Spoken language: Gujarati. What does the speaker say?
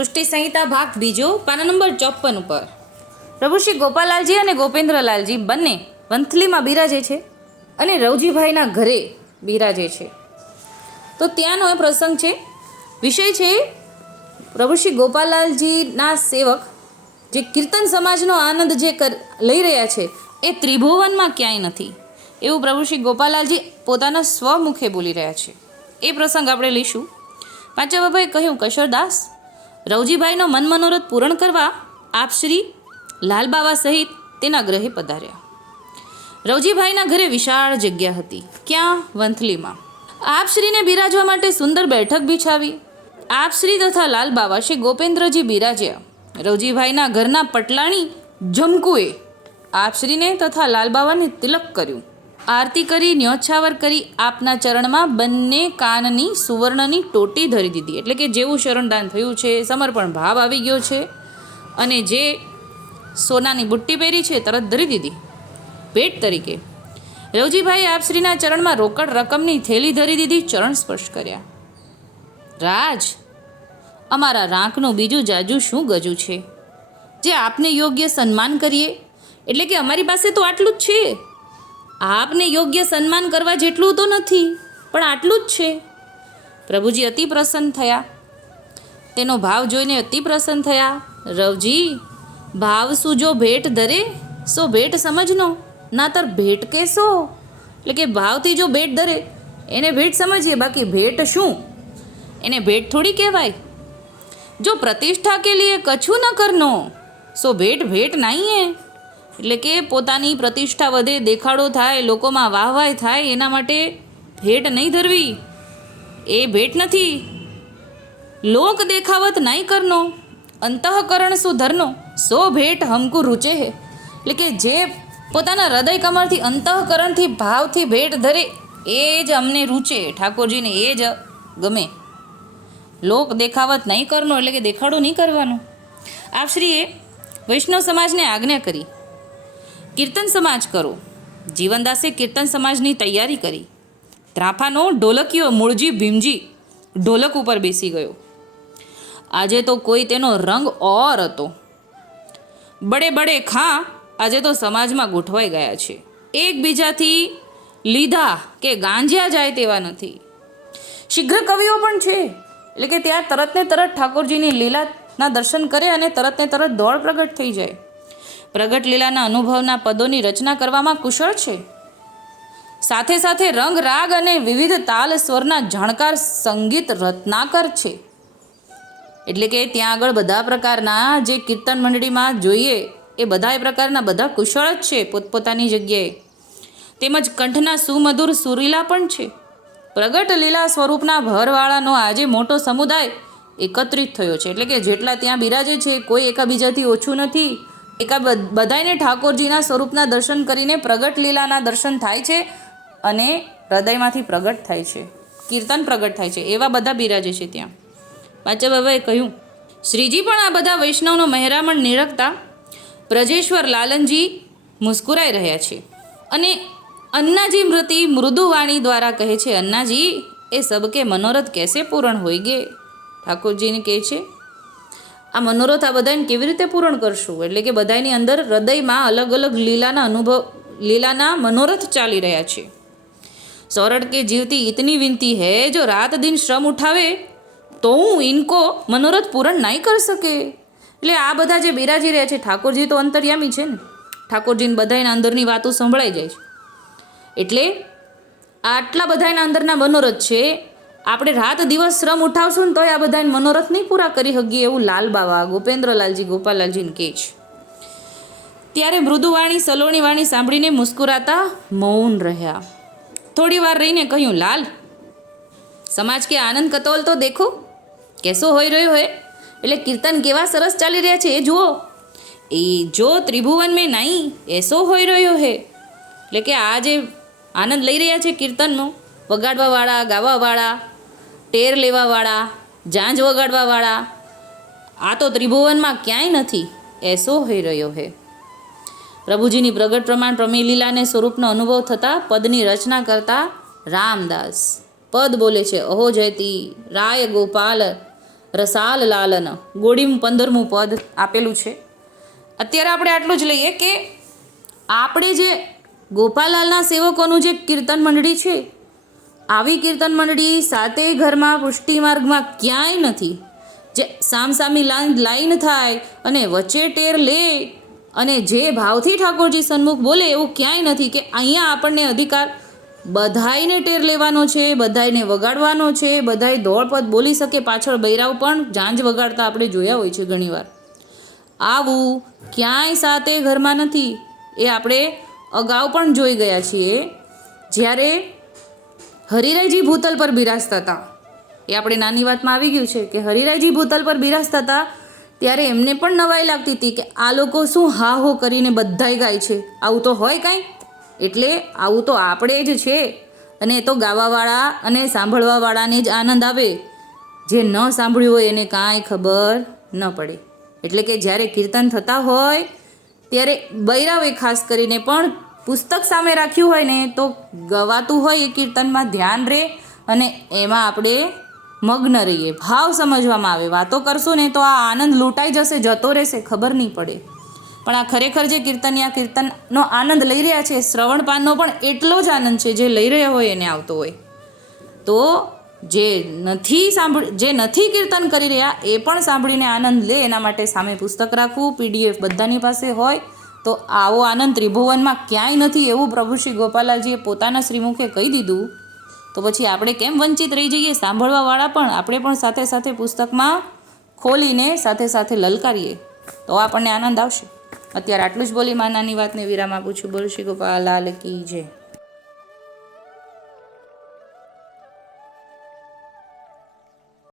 પુષ્ટિ સંહિતા ભાગ બીજો, પાના નંબર ચોપન ઉપર. પ્રભુ શ્રી ગોપાલાલજી અને ગોપેન્દ્રલાલજી બંને વંથલીમાં બિરાજે છે અને રવજીભાઈના ઘરે બિરાજે છે. તો ત્યાંનો એ પ્રસંગ છે. વિષય છે પ્રભુ શ્રી ગોપાલાલજીના સેવક જે કીર્તન સમાજનો આનંદ જે લઈ રહ્યા છે એ ત્રિભુવનમાં ક્યાંય નથી. એવું પ્રભુ શ્રી ગોપાલાલજી પોતાના સ્વમુખે બોલી રહ્યા છે. એ પ્રસંગ આપણે લઈશું. પાંચવાભાઈ કહ્યું, કશોરદાસ રવજીભાઈનો મન મનોરથ પૂરણ કરવા આપ શ્રી લાલબાવા સહિત તેના ગ્રહે પધાર્યા. રવજીભાઈના ઘરે વિશાળ જગ્યા હતી. ક્યાં? વંથલીમાં. આપશ્રીને બિરાજવા માટે સુંદર બેઠક બિછાવી. આપશ્રી તથા લાલબાવા શ્રી ગોપેન્દ્રજી બિરાજ્યા. રવજીભાઈના ઘરના પટલાણી જમકુએ આપશ્રીને તથા લાલબાવાને તિલક કર્યું. આરતી કરી, ન્યોછાવર કરી, આપના ચરણમાં બંને કાનની સુવર્ણની ટોટી ધરી દીધી. એટલે કે જેવું શરણદાન થયું છે, સમર્પણ ભાવ આવી ગયો છે. અને જે સોનાની બુટ્ટી પહેરી છે, તરત ધરી દીધી. ભેટ તરીકે. રવજીભાઈ આપશ્રીના ચરણમાં રોકડ રકમની થેલી ધરી દીધી, ચરણ સ્પર્શ કર્યા. રાજ, અમારા રાંકનું બીજું જાજુ શું ગજું છે? જે આપને યોગ્ય સન્માન કરીએ. એટલે કે અમારી પાસે તો આટલું જ છે. આપને યોગ્ય સન્માન કરવા જેટલું તો નથી, પણ આટલું જ છે. પ્રભુજી અતિ પ્રસન્ન થયા. તેનો ભાવ જોઈને અતિ પ્રસન્ન થયા. રવજી, ભાવ શું જો ભેટ ધરે, સો ભેટ સમજનો. નાતર ભેટ કેસો? એટલે કે ભાવથી જો ભેટ ધરે, એને ભેટ સમજીએ, બાકી ભેટ શું? એને ભેટ થોડી કહેવાય. જો પ્રતિષ્ઠા કે લીએ કછું ન કરનો, સો ભેટ ભેટ નહીં હે એટલે કે પોતાની પ્રતિષ્ઠા વધે, દેખાડો થાય, લોકોમાં વાહવાય થાય, એના માટે ભેટ નહીં ધરવી. એ ભેટ નથી. લોક દેખાવત નહીં કરનો, અંતઃકરણ સુધરનો સો ભેટ હમકુ રૂચે હે. એટલે કે જે પોતાના હૃદય કમળથી અંતઃકરણથી, ભાવથી ભેટ ધરે, એ જ અમને રૂચે. ઠાકોરજીને એ જ ગમે. લોક દેખાવત નહીં કરનો, એટલે કે દેખાડો નહીં કરવાનો. આપશ્રીએ વૈષ્ણવ સમાજને આજ્ઞા કરી. કીર્તન સમાજ કરો. જીવનદાસે કીર્તન સમાજની તૈયારી કરી. ત્રાફાનો ઢોલકીયો મૂળજી ભીમજી ઢોલક ઉપર બેસી ગયો. આજે તો કોઈ તેનો રંગ ઓર હતો. બડે બડે ખા આજે તો સમાજમાં ગોઠવાઈ ગયા છે. એકબીજાથી લીધા કે ગાંજ્યા જાય તેવા નથી. શીઘ્ર કવિઓ પણ છે. એટલે કે ત્યાં તરત ને તરત ઠાકોરજીની લીલાના દર્શન કરે અને તરત ને તરત દોડ પ્રગટ થઈ જાય. પ્રગટ લીલાના અનુભવના પદોની રચના કરવામાં કુશળ છે. સાથે સાથે રંગ, રાગ અને વિવિધ તાલ સ્વરના જાણકાર સંગીત રત્નાકર છે. એટલે કે ત્યાં આગળ બધા પ્રકારના જે કીર્તન મંડળીમાં જોઈએ, એ બધા પ્રકારના બધા કુશળ જ છે પોતપોતાની જગ્યાએ. તેમજ કંઠના સુમધુર સુરીલા પણ છે. પ્રગટ લીલા સ્વરૂપના ભરવાળાનો આજે મોટો સમુદાય એકત્રિત થયો છે. એટલે કે જેટલા ત્યાં બિરાજે છે, કોઈ એકાબીજાથી ઓછું નથી. એકા બધાને ઠાકોરજીના સ્વરૂપના દર્શન કરીને પ્રગટ લીલાના દર્શન થાય છે અને હૃદયમાંથી પ્રગટ થાય છે. કીર્તન પ્રગટ થાય છે. એવા બધા બિરાજે છે ત્યાં. પાંચા બાબાએ કહ્યું, શ્રીજી પણ આ બધા વૈષ્ણવનો મહેરામણ નિરખતા પ્રજેશ્વર લાલનજી મુસ્કુરાઈ રહ્યા છે. અને અન્નાજી મૃતિ મૃદુવાણી દ્વારા કહે છે, અન્નાજી, એ સબકે મનોરથ કેસે પૂરણ હોય ગે ઠાકોરજીને કહે છે આ મનોરથ આ બધાને કેવી રીતે પૂર્ણ કરશું? એટલે કે બધાની અંદર હૃદયમાં અલગ અલગ લીલાના અનુભવ, લીલાના મનોરથ ચાલી રહ્યા છે. સૌરઠ કે જીવતી ઇતની વિનતી હૈ, જો રાત દિન શ્રમ ઉઠાવે, તો હું ઇનકો મનોરથ પૂરણ નહીં કરી શકે. એટલે આ બધા જે બિરાજી રહ્યા છે, ઠાકોરજી તો અંતર્યામી છે ને? ઠાકોરજીને બધાના અંદરની વાતો સંભળાઈ જાય છે. એટલે આટલા બધાના અંદરના મનોરથ છે આપણે રાત દિવસ શ્રમ ઉઠાવશું ને તોય આ બધાને મનોરથ નહીં પૂરા કરી શકીએ એવું લાલ બાવા, ગોપેન્દ્રલાલજી ગોપાલાલજીને કહે છે. ત્યારે મૃદુવાણી સલોણી વાણી સાંભળીને મુસ્કુરાતા મૌન રહ્યા. થોડી વાર રહીને કહ્યું, લાલ, સમાજ કે આનંદ કતોલ તો દેખો. કેસો હોઈ રહ્યો હે? એટલે કીર્તન કેવા સરસ ચાલી રહ્યા છે એ જુઓ. એ જો ત્રિભુવન મેં નહીં એસો હોઈ રહ્યો હે. એટલે કે આ જે આનંદ લઈ રહ્યા છે કીર્તનનો, વગાડવાવાળા, ગાવાવાળા ટેર લેવાવાળા, જાંજ વગાડવાવાળા, આ તો ત્રિભુવનમાં ક્યાંય નથી, એસો હોઈ રહ્યો હે. પ્રભુજીની પ્રગટ પ્રમાણ પ્રમેય લીલાને સ્વરૂપનો અનુભવ થતાં પદની રચના કરતા રામદાસ. પદ બોલે છે, અહો જયતી, રાય ગોપાલ, રસાલ લાલન. ગોડીમ પંદરમું પદ આપેલું છે. અત્યારે આપણે આટલું જ લઈએ કે આપણે જે ગોપાલાલના સેવકોનું જે કીર્તન મંડળી છે આવી કીર્તન મંડળી સાતેય ઘરમાં પુષ્ટિ માર્ગમાં ક્યાંય નથી. જે સામસામી લાઈન થાય અને વચ્ચે ટેર લે અને જે ભાવથી ઠાકોરજી સન્મુખ બોલે એવું ક્યાંય નથી કે અહીંયા આપણને અધિકાર બધાયને ટેર લેવાનો છે, બધાયને વગાડવાનો છે, બધાય દોડપદ બોલી શકે, પાછળ બૈરાવ પણ જાંજ વગાડતા આપણે જોયા હોય છે ઘણીવાર. આવું ક્યાંય સાતે ઘરમાં નથી. એ આપણે અગાઉ પણ જોઈ ગયા છીએ. જ્યારે હરિરાયજી ભૂતલ પર બિરાજતા હતા. એ આપણે નાની વાતમાં આવી ગયું છે કે હરિરાયજી ભૂતલ પર બિરાજતા હતા ત્યારે એમને પણ નવાઈ લાગતી હતી કે આ લોકો શું હા હો કરીને બધાય ગાય છે. આવું તો હોય કાંઈ? એટલે આવું તો આપણે જ છે. અને એ તો ગાવાવાળા અને સાંભળવાવાળાને જ આનંદ આવે. જે ન સાંભળ્યું હોય એને કાંઈ ખબર ન પડે. એટલે કે જ્યારે કીર્તન થતા હોય, ત્યારે બૈરાવે ખાસ કરીને પણ પુસ્તક સામે રાખ્યું હોય ને, તો ગવાતું હોય એ કીર્તનમાં ધ્યાન રહે અને એમાં આપણે મગ્ન રહીએ. ભાવ સમજવામાં આવે. વાતો કરશું ને તો આ આનંદ લૂંટાઈ જશે, જતો રહેશે, ખબર નહીં પડે. પણ આ ખરેખર જે કીર્તની આ કીર્તનનો આનંદ લઈ રહ્યા છે, શ્રવણ પાનનો પણ એટલો જ આનંદ છે જે લઈ રહ્યો હોય એને આવતો હોય. તો જે નથી સાંભળ, જે નથી કીર્તન કરી રહ્યા એ પણ સાંભળીને આનંદ લે. એના માટે સામે પુસ્તક રાખવું, પીડીએફ બધાની પાસે હોય. તો આવો આનંદ ત્રિભુવનમાં ક્યાંય નથી એવું પ્રભુ શ્રી ગોપાલાલજીએ પોતાના શ્રીમુખે કહી દીધું. તો પછી આપણે કેમ વંચિત રહી જઈએ? સાંભળવાવાળા પણ આપણે પણ સાથે સાથે પુસ્તકમાં ખોલીને સાથે સાથે લલકારીએ. તો આપણને આનંદ આવશે. અત્યારે આટલું જ બોલી માનાની વાતને વિરામ આપું છું. બોલ શ્રી ગોપાલ, લાલ કી જય.